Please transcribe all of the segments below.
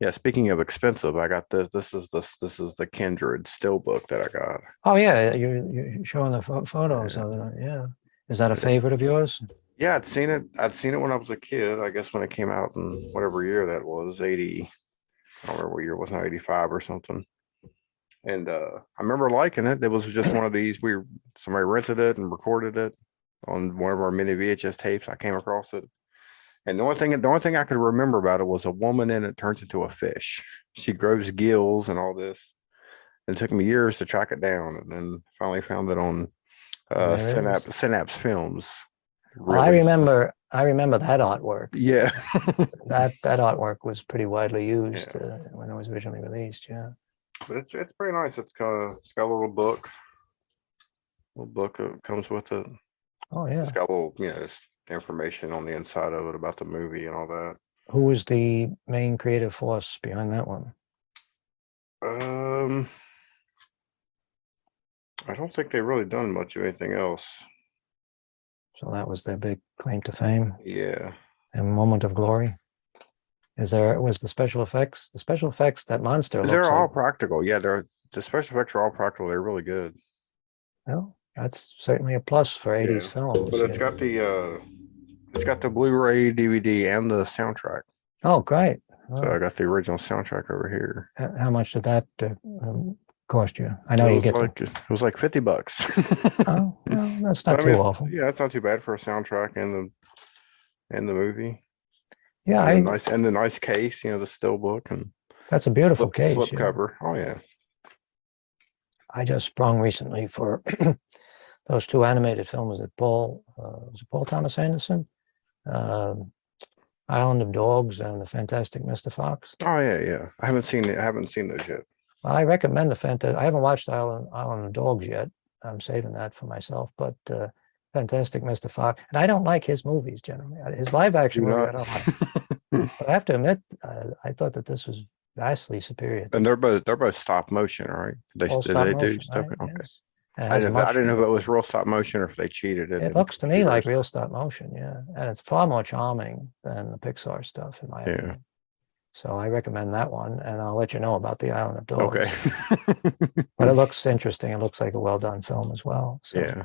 Yeah, speaking of expensive, I got this. This is the Kindred still book that I got. Oh yeah, you're showing the photos Yeah. of it. Yeah, is that a favorite of yours? Yeah, I'd seen it. I'd seen it when I was a kid. I guess when it came out in whatever year that was, 80. I don't remember what year it was, now 85 or something. And I remember liking it. It was just one of these. Somebody rented it and recorded it on one of our mini VHS tapes. I came across it. And the only thing I could remember about it was a woman in it turns into a fish. She grows gills and all this. It took me years to track it down, and then finally found it on And there is. Synapse Films. Well, Really, I remember that artwork. yeah, That artwork was pretty widely yeah. used when it was originally released. Yeah. But it's pretty nice. It's got a little book that comes with it. Oh It's yeah. got a little information on the inside of it about the movie and all that. Who was the main creative force behind that one? Um, I don't think they've really done much of anything else. So that was their big claim to fame Yeah, and moment of glory. Was the special effects, that monster looks they're like, all practical. Yeah, the special effects are all practical. They're really good. well, that's certainly a plus for 80s Yeah, films. but it's got the Blu-ray, DVD, and the soundtrack. Oh, great. So I Oh, got the original soundtrack over here. how much did that cost you? I know you get to. It was like $50. Oh, well, that's But not I mean, too awful. yeah, it's not too bad for a soundtrack and the movie Yeah, and the nice case, the still book and that's a beautiful case. flip Yeah, cover. Oh yeah. I just sprung recently for those two animated films that was it Paul Thomas Anderson, um, Island of Dogs and The Fantastic Mr. Fox. Oh yeah, yeah. I haven't seen it. I haven't seen those yet. Well, I recommend I haven't watched Island of Dogs yet. I'm saving that for myself. But Fantastic Mr. Fox, and I don't like his movies generally. His live action Do movie, I not. don't like. But I have to admit, I thought that this was vastly superior to And they're both stop motion, right? all Do stop they do motion, stuff? right? Okay. Yes, and it has I much. didn't know if it was real stop motion or if they cheated it It in looks to me like computers. real stop motion, yeah, and it's far more charming than the Pixar stuff, in my Yeah. opinion. So I recommend that one, and I'll let you know about the Island of Okay. Dogs. But it looks interesting. It looks like a well-done film as well. So, Yeah.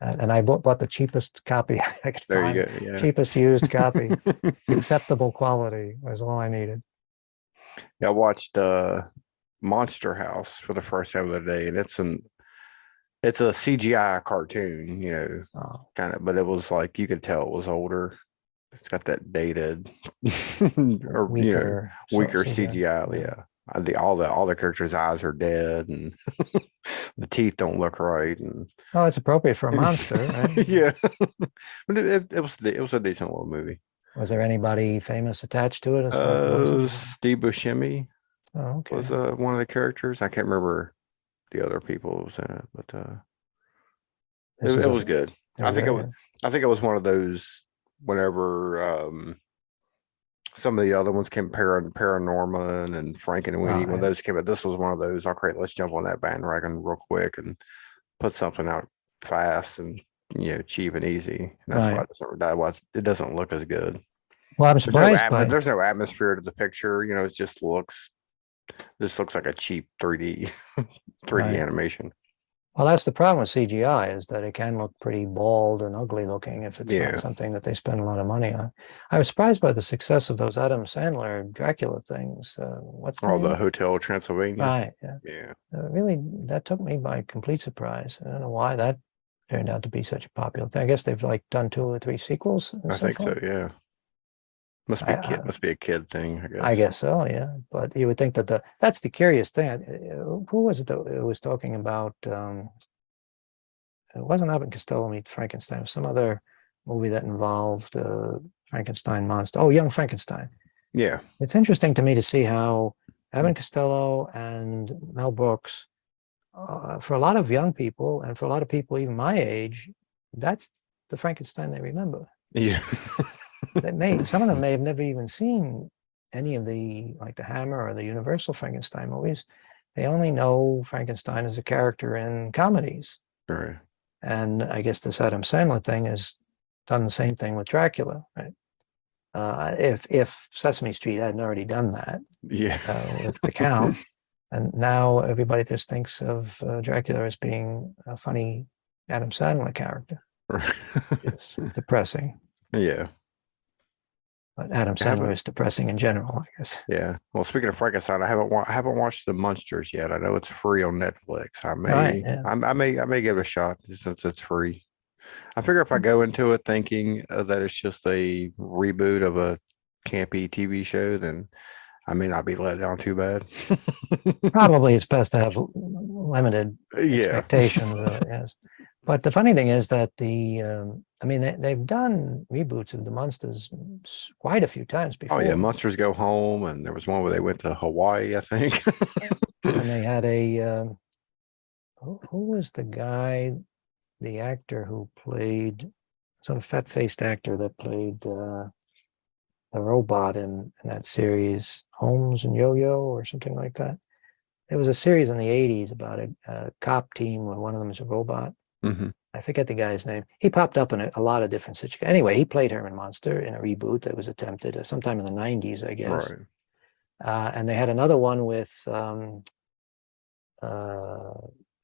and I bought the cheapest copy I could There you find, go. Yeah. cheapest used copy, acceptable quality was all I needed. Yeah, I watched Monster House for the first time the other day, and it's a CGI cartoon, Oh, kind of, but it was like you could tell it was older. It's got that dated or weaker, so weaker CGI. yeah. Yeah. All the characters' eyes are dead and the teeth don't look right and Well, it's appropriate for a monster, right? yeah. But it was a decent little movie. Was there anybody famous attached to it as far as the monster? Steve Buscemi Oh, was okay. one of the characters. I can't remember the other people who was in it, but This was it a, was good. it was a, I think it was one of those whenever some of the other ones came Paranorman and Frank and Weenie, when right, those came out, this was one of those. Let's jump on that bandwagon real quick and put something out fast and cheap and easy. And that's why right. it doesn't look as good. Well, I'm surprised by, There's no atmosphere to the picture. It just looks like a cheap 3D 3D right. animation. Well, that's the problem with CGI is that it can look pretty bald and ugly looking if it's not Yeah. something that they spend a lot of money on. I was surprised by the success of those Adam Sandler Dracula things. What's the Oh, the name? Hotel Transylvania. Right. Yeah. Yeah. Really, that took me by complete surprise. I don't know why that turned out to be such a popular thing. I guess they've like done 2 or 3 sequels and I so think so. forth. Yeah. Must be a kid thing, I I guess. guess so, yeah. But you would think that that's the curious thing. Who was it that was talking about? It wasn't Abbott and Costello Meet Frankenstein. It was some other movie that involved Frankenstein monster. Oh, Young Frankenstein. Yeah. It's interesting to me to see how Abbott Costello and Mel Brooks, for a lot of young people and for a lot of people even my age, that's the Frankenstein they remember. Yeah. Some of them may have never even seen any of the Hammer or the Universal Frankenstein movies. They only know Frankenstein as a character in comedies. Right. And I guess this Adam Sandler thing has done the same thing with Dracula, right? if Sesame Street hadn't already done that Yeah. with the Count, and now everybody just thinks of Dracula as being a funny Adam Sandler character. It's depressing, Yeah. but Adam I haven't- Sandler is depressing in general, I guess. Yeah. Well, speaking of Frankenstein, I haven't watched The Munsters yet. I know it's free on Netflix. Right, yeah. I may give it a shot since it's free. I figure if I go into it thinking that it's just a reboot of a campy TV show, then I may not be let down too bad. Probably it's best to have limited Yeah. expectations, yes. But the funny thing is that I mean, they've done reboots of the Munsters quite a few times Oh yeah, before. Monsters Go Home, and there was one where they went to Hawaii, I think. And they had who was the guy, the actor who played, sort of fat-faced actor that played the robot in that series, Holmes and Yo-Yo or something like that. There was a series in the 80s about a cop team where one of them is a robot. Hmm. I forget the guy's name. He popped up in a lot of different situations. Anyway, he played Herman Munster in a reboot that was attempted sometime in the 90s, I guess. Right. And they had another one with the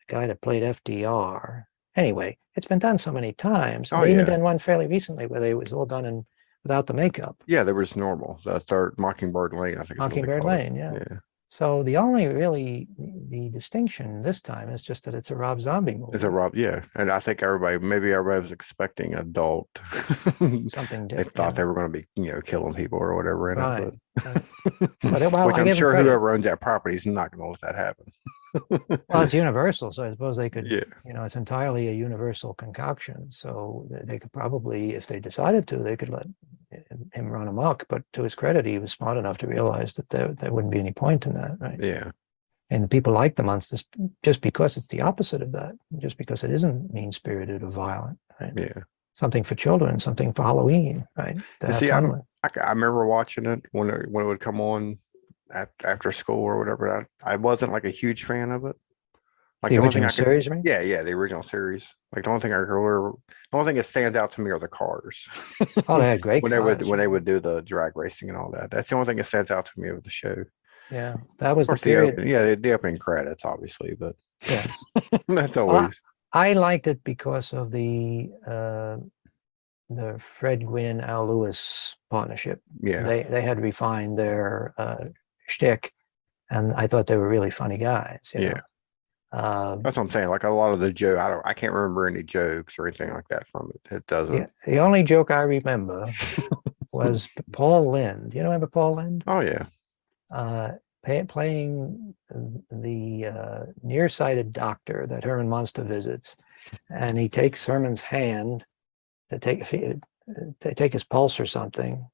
guy that played FDR. Anyway, it's been done so many times. Oh They even yeah. done one fairly recently where it was all done without the makeup. Yeah, there was normal. The third Mockingbird Lane, I think is what they Mockingbird call it. Lane, yeah. Yeah. So the only really the distinction this time is just that it's a Rob Zombie movie. It's a Rob, yeah. And I think maybe everybody was expecting adult. Something They different. thought they were going to be, killing people or whatever in Right. it. But well, Which I I'm give them sure credit. whoever owns that property is not going to let that happen. Well, it's Universal, so I suppose they could, Yeah. it's entirely a Universal concoction. So they could probably, if they decided to, they could let him run amok. But to his credit, he was smart enough to realize that there wouldn't be any point in that, right? Yeah. And the people like the Munsters just because it's the opposite of that, just because it isn't mean-spirited or violent, right? Yeah. Something for children, something for Halloween, right? To have See, fun with. I remember watching it when it would come on after school or whatever. I wasn't like a huge fan of it. Like The only thing original series, right? Yeah, the original series. Like the only thing the only thing that stands out to me are the cars. Oh, they had great when cars. they would do the drag racing and all that. That's the only thing that stands out to me of the show. Yeah, that was Of course, the period. the opening credits, obviously, but Yeah, that's well, always. I liked it because of the Fred Gwynn, Al Lewis partnership. Yeah. They had refined their shtick, and I thought they were really funny guys. You know? That's what I'm saying. Like a lot of the joke, I can't remember any jokes or anything like that from it. It doesn't. The only joke I remember was Paul Lynde. You remember Paul Lynde? Oh yeah. Playing the nearsighted doctor that Herman Munster visits, and he takes Herman's hand to take his pulse or something,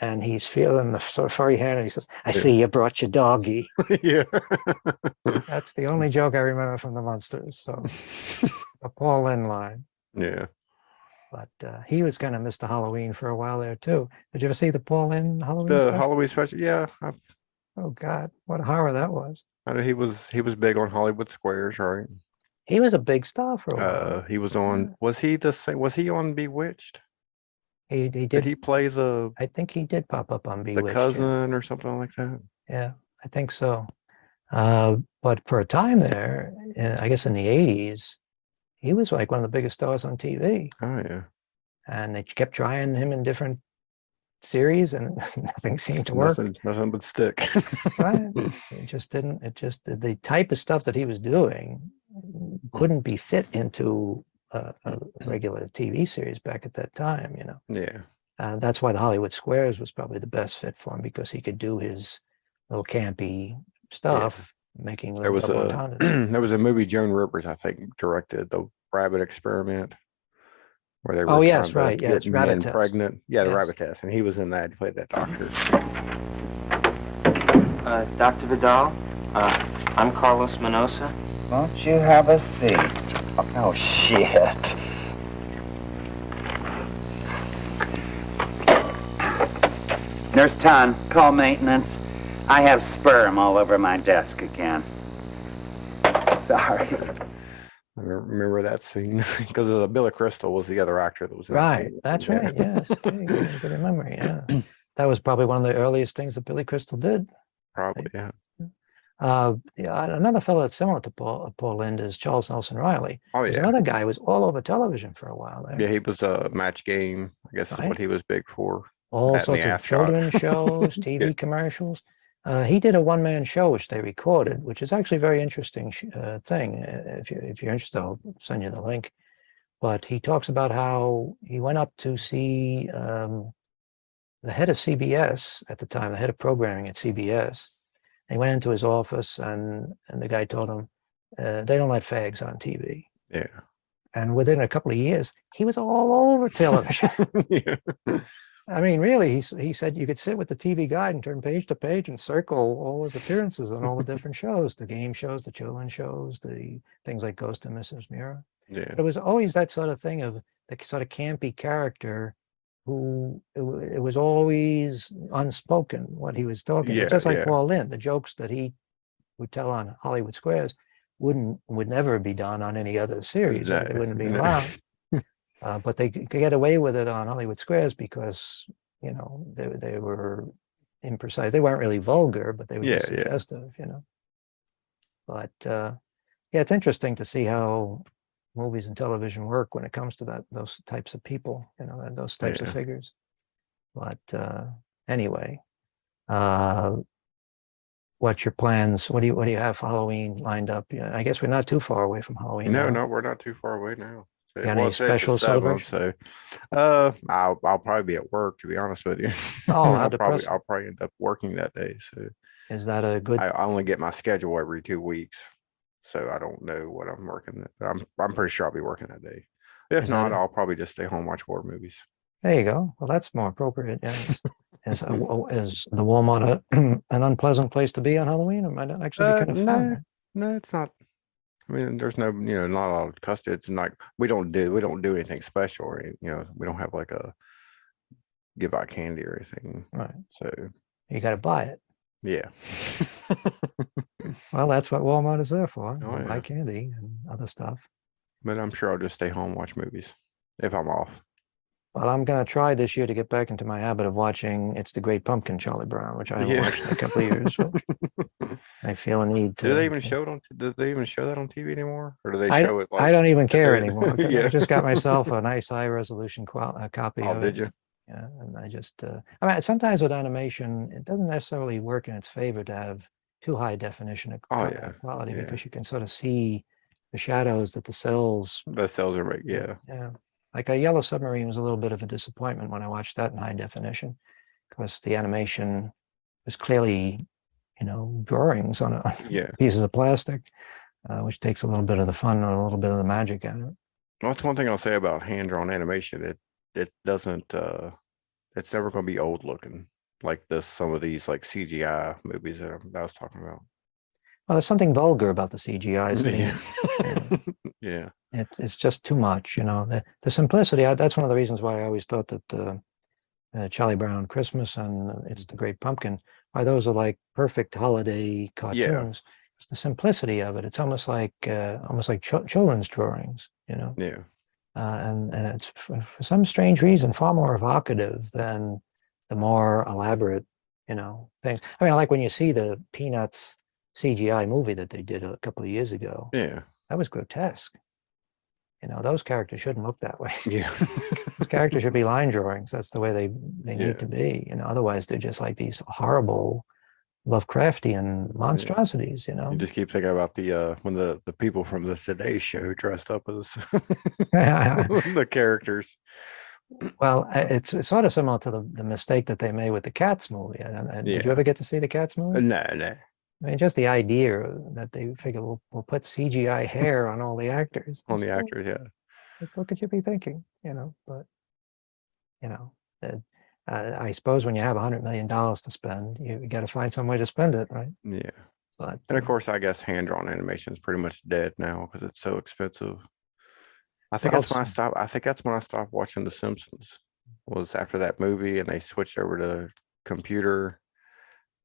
and he's feeling the sort of furry hand, and he says, "I see you brought your doggy." Yeah. That's the only joke I remember from the Munsters. So a Paul Lynde line. Yeah. But he was kind of Mr. Halloween for a while there too. Did you ever see the Paul Lynde Halloween The special? Halloween special, yeah. Oh God, what a horror that was. I know he was big on Hollywood Squares, right? He was a big star for a while. He was on. Was he the same? Was he on Bewitched? He Did did. he play I think he did pop up on the Bewitched. cousin or something like that? Yeah, I think so. But for a time there, I guess in the 80s, he was like one of the biggest stars on TV. Oh yeah. And they kept trying him in different series, and nothing seemed to work. Nothing but stick. Right? It just didn't. The type of stuff that he was doing couldn't be fit into a regular TV series back at that time. Yeah. That's why the Hollywood Squares was probably the best fit for him, because he could do his little campy stuff, making little double entendres. There was a movie Joan Rivers, I think, directed, The Rabbit Experiment, where they were yes, trying right. to Yeah, get it's men Rabbit Test. pregnant. Yeah, the Yes. Rabbit Test, and he was in that. He played that doctor. Dr. Vidal, I'm Carlos Minosa. Won't you have a seat? Oh, shit. Nurse Ton, call maintenance. I have sperm all over my desk again. Sorry. I remember that scene because Billy Crystal was the other actor that was in the Right. scene. That's Yeah. right. Yes. Hey, you got a good memory. Yeah. That was probably one of the earliest things that Billy Crystal did. Probably, yeah. Yeah, another fellow that's similar to Paul Lynde is Charles Nelson Riley. Oh There's yeah. another guy who was all over television for a while there. Yeah, he was a Match Game, I guess is Right. what he was big for. All That and the sorts of Ascot. children's shows, Yeah. TV commercials. He did a one-man show which they recorded, which is actually a very interesting thing. If you're interested, I'll send you the link. But he talks about how he went up to see the head of CBS at the time, the head of programming at CBS. He went into his office, and the guy told him, they don't let fags on TV. Yeah. And within a couple of years, he was all over television. Yeah. I mean, really, he said you could sit with the TV guide and turn page to page and circle all his appearances on all the different shows, the game shows, the children's shows, the things like Ghost and Mrs. Muir. Yeah. But it was always that sort of thing of the sort of campy character who it was always unspoken what he was talking Yeah, about. Just like yeah. Paul Lynde, the jokes that he would tell on Hollywood Squares would never be done on any other series. Or they wouldn't be No. allowed. But they could get away with it on Hollywood Squares because, you know, they were imprecise. They weren't really vulgar, but they were just Yeah, yeah. suggestive, you know. But yeah, it's interesting to see how movies and television work when it comes to those types of people, you know, and those types of Yeah. figures. But anyway, what's your plans? What do you have for Halloween lined up? Yeah, I guess we're not too far away from Halloween No, now. no, we're not too far away now. So, Got any it's the special 7th, celebration? so I'll probably be at work, to be honest with you. Oh, how I'll depressing. probably end up working that day. So Is that a good? I only get my schedule every 2 weeks. So I don't know what I'm working. But I'm pretty sure I'll be working that day. If Is that not, a- I'll probably just stay home, watch horror movies. There you go. Well, that's more appropriate. Yes. Is the Walmart an unpleasant place to be on Halloween? It might actually be kind of fun. No, no, it's not. I mean, there's no, not a lot of custody. It's like we don't do anything special, or we don't have like a give out candy or anything. Right. So You got to buy it. yeah. Well, that's what Walmart is there for. Oh, Buy yeah. candy and other stuff. But I'm sure I'll just stay home, watch movies if I'm off. Well, I'm going to try this year to get back into my habit of watching It's the Great Pumpkin, Charlie Brown, which I haven't watched in a couple of years. But I feel a need to. Do they even show it on? Do they even show that on TV anymore, or do they I, show it? Like, I don't even care they- anymore. 'Cause I Yeah. just got myself a nice high resolution copy Oh, of did it. you? Yeah, and I just, I mean, sometimes with animation, it doesn't necessarily work in its favor to have too high definition of Oh, yeah, quality yeah. because you can sort of see the shadows that the cells. The cells are big. Yeah. Yeah, like a Yellow Submarine was a little bit of a disappointment when I watched that in high definition because the animation was clearly, drawings on Yeah. pieces of plastic, which takes a little bit of the fun and a little bit of the magic out of it. Well, that's one thing I'll say about hand-drawn animation. It doesn't. It's never going to be old looking like some of these like CGI movies that I was talking about. Well, there's something vulgar about the CGI. Yeah. Yeah. It's just too much, the simplicity. That's one of the reasons why I always thought that Charlie Brown Christmas and It's the Great Pumpkin, why those are like perfect holiday cartoons. It's the simplicity of it. It's almost like children's drawings, Yeah. and it's for some strange reason far more evocative than the more elaborate, things. I mean, like when you see the Peanuts CGI movie that they did a couple of years ago, Yeah. that was grotesque. Those characters shouldn't look that way. Yeah. Those characters should be line drawings. That's the way they Yeah. need to be. Otherwise they're just like these horrible Lovecraftian monstrosities. You just keep thinking about the when the people from the Today Show dressed up as the characters. Well, it's sort of similar to the mistake that they made with the Cats movie. And did you Yeah. ever get to see the Cats movie? No. I mean, just the idea that they figure we'll put CGI hair on all the actors. On the It's like, actors, yeah. what could you be thinking? But I suppose when you have $100 million to spend, you got to find some way to spend it, right? Yeah. But And of course, I guess hand-drawn animation is pretty much dead now because it's so expensive. I think Well, that's when I stopped. I think that's when I stopped watching The Simpsons. Was after that movie, and they switched over to computer.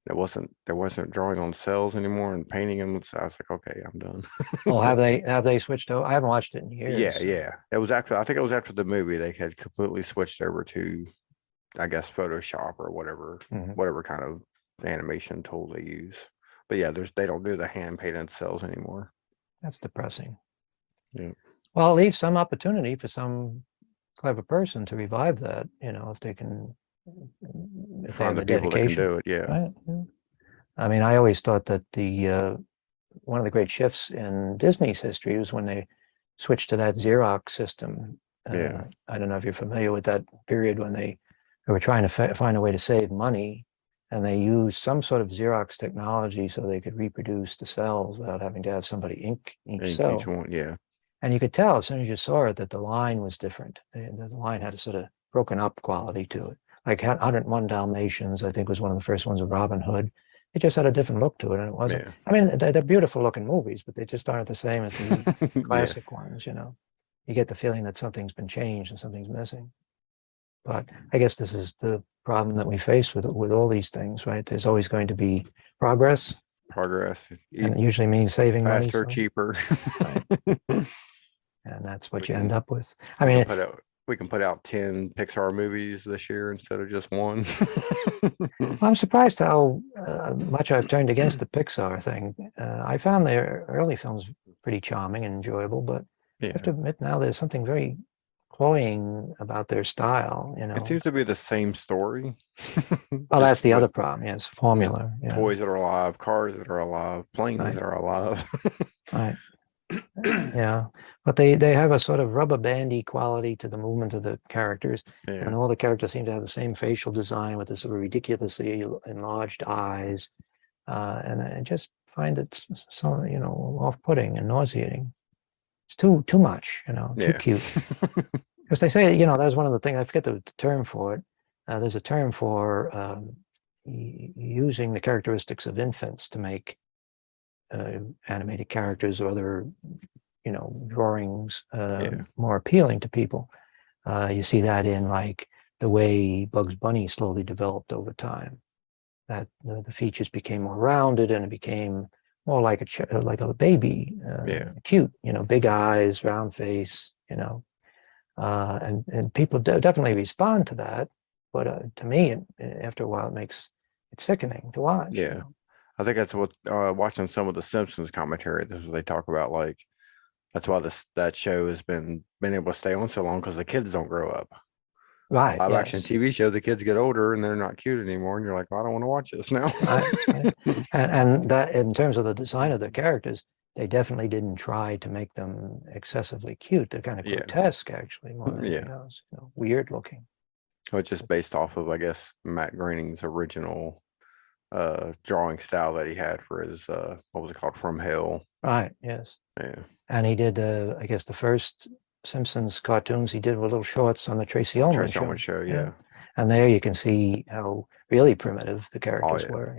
There wasn't drawing on cells anymore and painting them. So I was like, okay, I'm done. Oh, But have they switched over? I haven't watched it in yeah, years. yeah. It was after, I think it was after the movie they had completely switched over to, I guess, Photoshop or Mhm. whatever kind of animation tool they use. But yeah, they don't do the hand painted cells anymore. That's depressing. Yeah. Well, it leaves some opportunity for some clever person to revive that, if they can, if they have Find the the people that can dedication, do it. Yeah. right? Yeah. I mean, I always thought that one of the great shifts in Disney's history was when they switched to that Xerox system. Yeah. I don't know if you're familiar with that period when they were trying to find a way to save money, and they used some sort of Xerox technology so they could reproduce the cells without having to have somebody ink each Ink cell. each one. Yeah. And you could tell as soon as you saw it that the line was different. The line had a sort of broken up quality to it. Like 101 Dalmatians, I think, was one of the first ones of Robin Hood. It just had a different look to it, and it wasn't. Yeah. I mean, they're beautiful looking movies, but they just aren't the same as the Yeah. classic ones. You get the feeling that something's been changed and something's missing. But I guess this is the problem that we face with all these things, right? There's always going to be progress, Progress. and it usually means saving money. Faster, So, cheaper. right. And that's what We you can end up with. I we can mean, put out we can put out 10 Pixar movies this year instead of just one. I'm surprised how much I've turned against the Pixar thing. I found their early films pretty charming and enjoyable, but I Yeah. have to admit now there's something very cloying about their style, It seems to be the same story. Well, that's Just the other with problem. Yes, formula. Yeah, toys that are alive, cars that are alive, planes right, that are alive. right. Yeah, but they have a sort of rubber bandy quality to the movement of the characters, Yeah. and all the characters seem to have the same facial design with the sort of ridiculously enlarged eyes, and I just find it so off-putting and nauseating. It's too much, too Yeah. cute. Because they say, that's one of the things, I forget the term for it. There's a term for using the characteristics of infants to make animated characters or other drawings Yeah. more appealing to people. You see that in like the way Bugs Bunny slowly developed over time. That the features became more rounded and it became more like a baby, Yeah. cute, big eyes, round face, and people definitely respond to that. But to me, after a while, it makes it sickening to watch. Yeah. I think that's what watching some of the Simpsons commentary, that's what they talk about. Like that's why that show has been able to stay on so long because the kids don't grow up. Right. Live action Yes. TV show, the kids get older and they're not cute anymore, and you're like, well, I don't want to watch this now. Right. Right. And that in terms of the design of the characters, they definitely didn't try to make them excessively cute. They're kind of Yeah. grotesque, actually, more than anything Yeah. else. Weird looking. Which is based off of, I guess, Matt Groening's original drawing style that he had for his what was it called, From Hell. Right. Yes. Yeah. And he did, I guess, the first Simpsons cartoons he did were little shorts on the Tracy Ullman Trace Ullman show. Yeah. And there you can see how really primitive the characters yeah. were,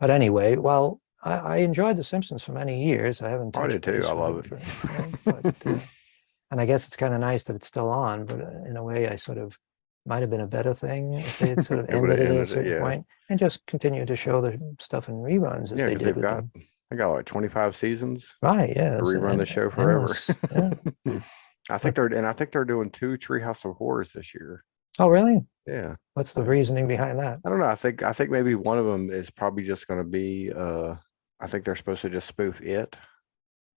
But anyway, well, I enjoyed The Simpsons for many years. I haven't I touched did too. base I with love it it. but and I guess it's kind of nice that it's still on, but in a way, I sort of might have been a better thing if they had sort of It would've ended it at a ended it, certain yeah. point and just continued to show the stuff in reruns as Yeah, they because did with them. they got like 25 seasons Right, yeah. to it's rerun the show forever. endless, yeah. I think they're doing 2 Treehouse of Horrors this year. Oh, really? Yeah. What's the Yeah. reasoning behind that? I don't know. I think maybe one of them is probably just going to be I think they're supposed to just spoof it.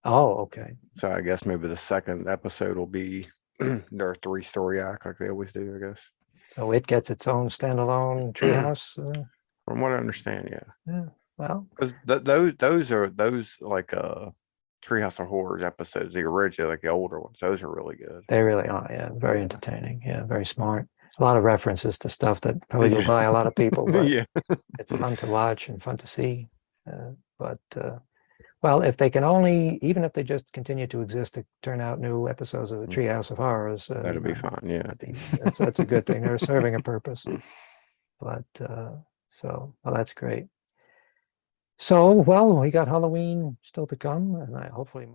Oh, okay. So I guess maybe the second episode will be their 3-story act like they always do, I guess. So it gets its own standalone treehouse. From what I understand, yeah. Yeah. Well, Because those like Treehouse of Horrors episodes, the original, like the older ones, those are really good. they really are. Yeah. Very Yeah. entertaining. Yeah. Very smart. A lot of references to stuff that probably go by a lot of people, but Yeah. it's fun to watch and fun to see. Well, if they can only, even if they just continue to exist to turn out new episodes of the Treehouse of Horrors, That'd be fine. Yeah. that's a good thing. They're serving a purpose. But well, that's great. So, well, we got Halloween still to come, and hopefully.